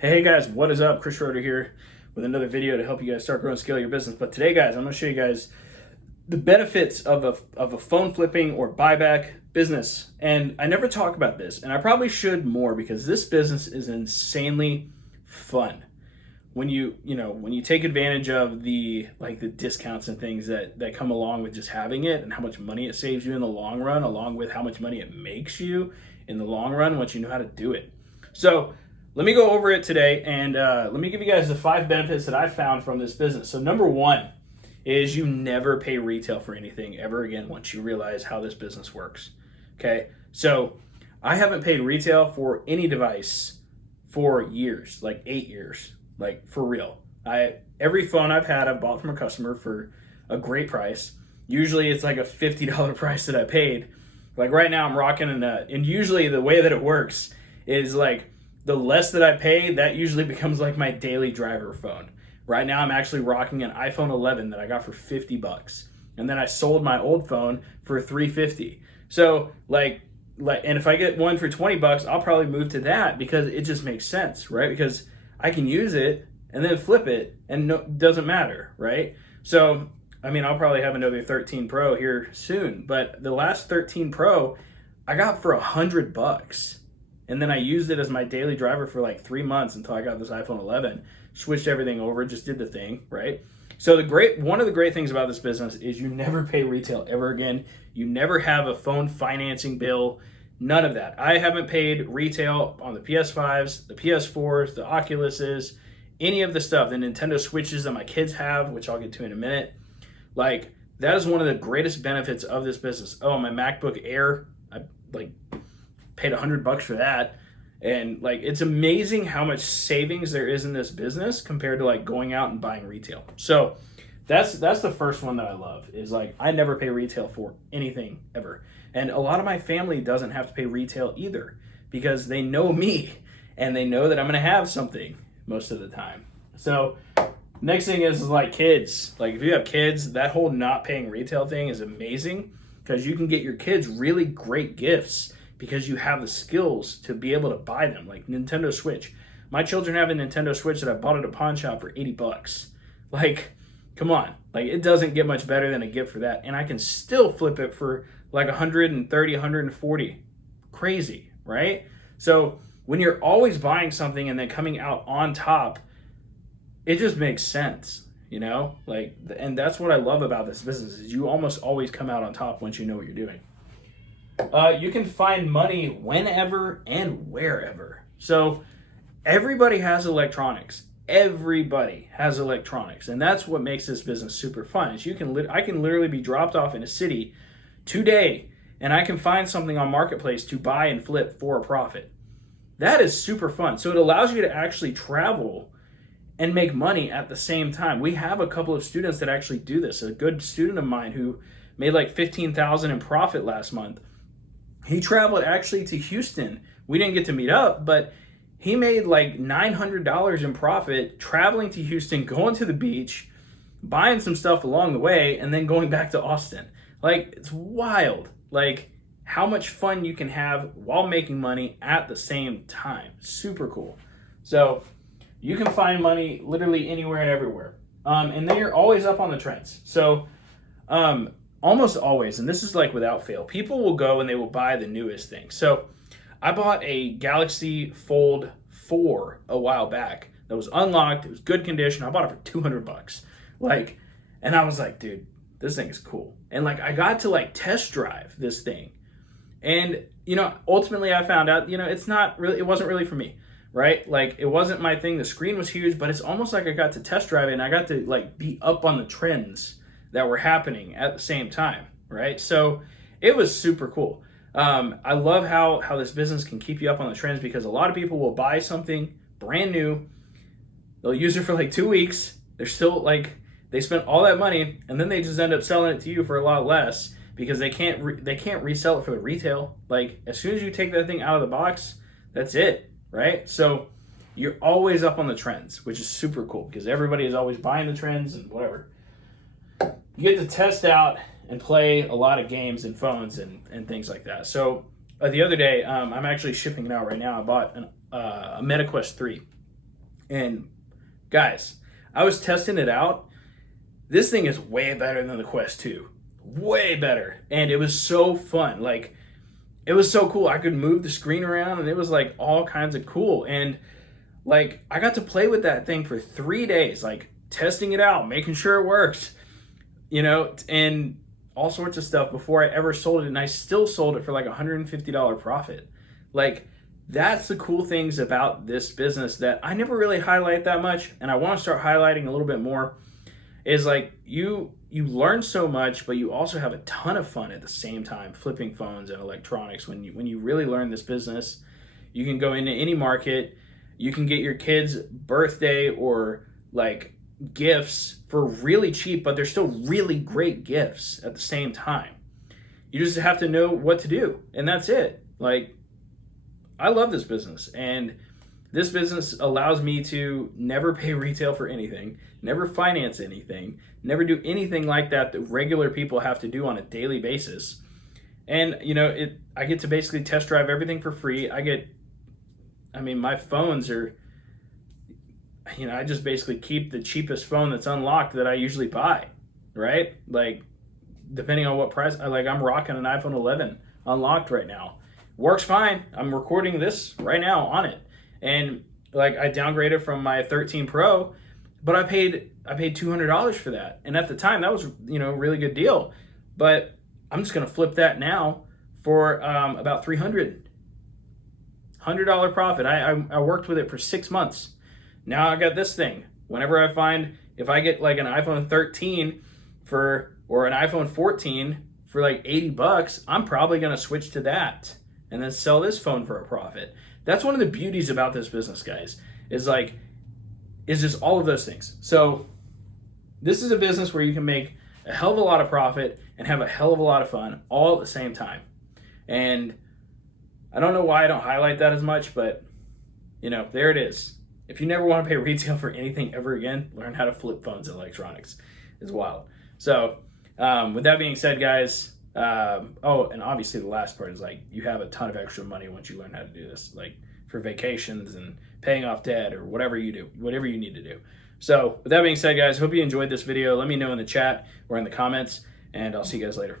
Hey guys, what is up? Schroeder here with another video to help you guys start growing and scale your business. But today, guys, I'm going to show you guys the benefits of a phone flipping or buyback business. And I never talk about this, and I probably should more because this business is insanely fun. When you take advantage of the discounts and things that come along with just having it, and how much money it saves you in the long run, along with how much money it makes you in the long run once you know how to do it. So let me go over it today, and let me give you guys the 5 benefits that I found from this business. So number 1 is you never pay retail for anything ever again once you realize how this business works. Okay, so I haven't paid retail for any device for years, like 8 years, like for real. Every phone I've had, I've bought from a customer for a great price. Usually it's like a $50 price that I paid. Like right now I'm rocking and usually the way that it works is like the less that I pay, that usually becomes like my daily driver phone. Right now I'm actually rocking an iPhone 11 that I got for $50. And then I sold my old phone for $350. So and if I get one for $20, I'll probably move to that because it just makes sense, right? Because I can use it and then flip it and it doesn't matter, right? So, I mean, I'll probably have another 13 Pro here soon, but the last 13 Pro I got for $100. And then I used it as my daily driver for like 3 months until I got this iPhone 11, switched everything over, just did the thing, right? So one of the great things about this business is you never pay retail ever again. You never have a phone financing bill, none of that. I haven't paid retail on the PS5s, the PS4s, the Oculuses, any of the stuff, the Nintendo Switches that my kids have, which I'll get to in a minute. Like, that is one of the greatest benefits of this business. Oh, my MacBook Air, I paid $100 for that. And it's amazing how much savings there is in this business compared to going out and buying retail. So that's the first one that I love is I never pay retail for anything ever. And a lot of my family doesn't have to pay retail either because they know me and they know that I'm going to have something most of the time. So next thing is kids. If you have kids, that whole not paying retail thing is amazing because you can get your kids really great gifts because you have the skills to be able to buy them, like Nintendo Switch. My children have a Nintendo Switch that I bought at a pawn shop for $80. Come on. It doesn't get much better than a gift for that. And I can still flip it for $130, $140. Crazy, right? So when you're always buying something and then coming out on top, it just makes sense, and that's what I love about this business is you almost always come out on top once you know what you're doing. You can find money whenever and wherever. So everybody has electronics. Everybody has electronics, and that's what makes this business super fun. Is I can literally be dropped off in a city today, and I can find something on Marketplace to buy and flip for a profit. That is super fun. So it allows you to actually travel and make money at the same time. We have a couple of students that actually do this. A good student of mine who made $15,000 in profit last month. He traveled actually to Houston. We didn't get to meet up, but he made $900 in profit traveling to Houston, going to the beach, buying some stuff along the way, and then going back to Austin. It's wild. How much fun you can have while making money at the same time. Super cool. So you can find money literally anywhere and everywhere. And then you're always up on the trends. So almost always, and this is without fail, people will go and they will buy the newest thing. So I bought a Galaxy Fold 4 a while back that was unlocked. It was good condition. I bought it for $200. And I was like, dude, this thing is cool. And I got to test drive this thing. And, ultimately I found out, it wasn't really for me, right? It wasn't my thing. The screen was huge, but it's almost I got to test drive it and I got to be up on the trends that were happening at the same time, right? So it was super cool. I love how this business can keep you up on the trends because a lot of people will buy something brand new. They'll use it for 2 weeks. They're still they spent all that money and then they just end up selling it to you for a lot less because they can't resell it for the retail. As soon as you take that thing out of the box, that's it, right? So you're always up on the trends, which is super cool because everybody is always buying the trends and whatever. You get to test out and play a lot of games and phones and things like that. So the other day, I'm actually shipping it out right now. I bought a MetaQuest 3. And guys, I was testing it out. This thing is way better than the Quest 2. Way better. And it was so fun. Like, it was so cool. I could move the screen around and it was like all kinds of cool. And like, I got to play with that thing for 3 days, like testing it out, making sure it works, you know, and all sorts of stuff before I ever sold it. And I still sold it for like $150 profit. Like, that's the cool things about this business that I never really highlight that much. And I want to start highlighting a little bit more is like you learn so much, but you also have a ton of fun at the same time flipping phones and electronics. When you really learn this business, you can go into any market. You can get your kid's birthday or like gifts for really cheap, but they're still really great gifts at the same time. You just have to know what to do, and that's it. Like, I love this business, and this business allows me to never pay retail for anything, never finance anything, never do anything like that that regular people have to do on a daily basis. And, you know, I get to basically test drive everything for free. My phones are, you know, I just basically keep the cheapest phone that's unlocked that I usually buy, right? Like, depending on what price, I'm rocking an iPhone 11 unlocked right now. Works fine. I'm recording this right now on it. And like, I downgraded from my 13 Pro, but I paid $200 for that. And at the time, that was, you know, a really good deal. But I'm just going to flip that now for about $300 profit. I worked with it for 6 months. Now I got this thing. Whenever I find, if I get like an iPhone 13 or an iPhone 14 for like $80, I'm probably going to switch to that and then sell this phone for a profit. That's one of the beauties about this business, guys, is just all of those things. So this is a business where you can make a hell of a lot of profit and have a hell of a lot of fun all at the same time. And I don't know why I don't highlight that as much, but, you know, there it is. If you never want to pay retail for anything ever again, learn how to flip phones and electronics. It's wild. So with that being said, guys, and obviously the last part is like, you have a ton of extra money once you learn how to do this, like for vacations and paying off debt or whatever you do, whatever you need to do. So with that being said, guys, hope you enjoyed this video. Let me know in the chat or in the comments, and I'll see you guys later.